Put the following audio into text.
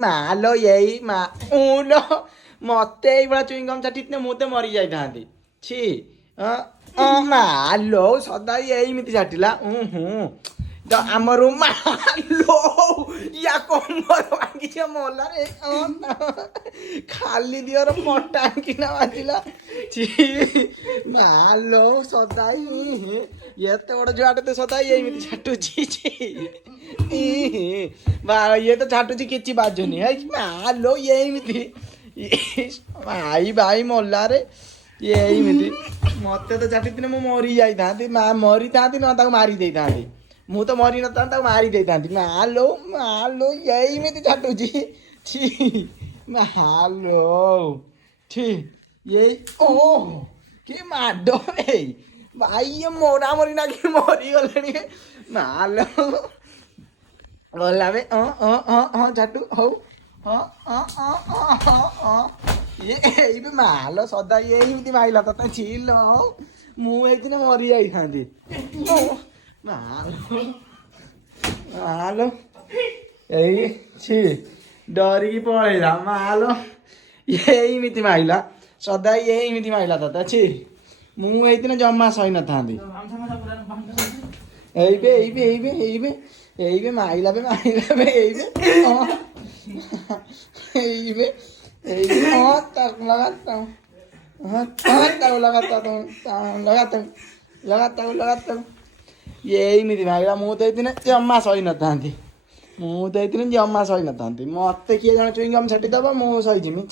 ମାଲୋ ଏଇ ଉଲୋ ମତେ ଏଇଭଳିଆ ଚୁଇଙ୍ଗମ୍ ଚାଟିଥିଲେ ମୁଁ ତ ମରି ଯାଇଥାନ୍ତି ଛି ମାଲୋ ସଦା ଏଇମିତି ଚାଟିଲା ତ ଆମର ମାଲୋ ୟା କମର ଭାଙ୍ଗିଛ ମଲାରେ ଖାଲି ଦିଅର ପଟାଙ୍କିନା ବାଜିଲା ଛି ମାଲୋ ସଦାଇ ଏତେ ବଡ଼ ଛୁଆଟେ ତ ସଦାଇ ଏମିତି ଛାଟୁଛି ଛି ଇଏ ତ ଛାଟୁଛି କିଛି ବାଜୁନି ମାଲୋ ଏମିତି ଭାଇ ଭାଇ ମଲାରେ ଏଇମିତି ମତେ ତ ଚାଟିଥିଲେ ମୁଁ ମରି ଯାଇଥାନ୍ତି ମରିଥାନ୍ତି ନ ତାକୁ ମାରି ଦେଇଥାନ୍ତି ମୁଁ ତ ମରି ନଥାନ୍ତି ତାକୁ ମାରି ଦେଇଥାନ୍ତି ମାଲୋ ଏଇମିତି ଛାଟୁଛି ଛି ମାଲୋ ଛି ଏଇ କି ମାଡ ଏଇ ଭାଇ ଇଏ ମରାମରି ନାକି ମରିଗଲେଣି ମାଲୋ ଗଲା ବେ ଛାଟୁ ହଉ ଏଇ ମାଲ ସଦା ଏମିତି ମାଇଲା ତତେ ଛିଲ ମୁଁ ଏଇଥିରେ ମରି ଯାଇଥାନ୍ତି ମାଲ ଏଇ ଛି ଡରିକି ପଳେଇଲା ମାଲ ଏଇମିତି ମାଇଲା ସଦା ଏଇମିତି ମାଇଲା ତତେ ଛି ମୁଁ ଏଇଥିରେ ଜମା ସହି ନଥାନ୍ତି ଏଇବେ ମାଇଲା ବେ ଏଇବେ ଏଇବେ ତାକୁ ଲଗାତାକୁ ଏଇମିତି ମାଇଲା ମୁଁ ତ ଏଇଥିରେ ଜମା ସହି ନଥାନ୍ତି ମତେ କିଏ ଜଣେ ଚୁଇଙ୍ଗମ୍ ସେଠି ଦବ ମୁଁ ସହିଯିମି।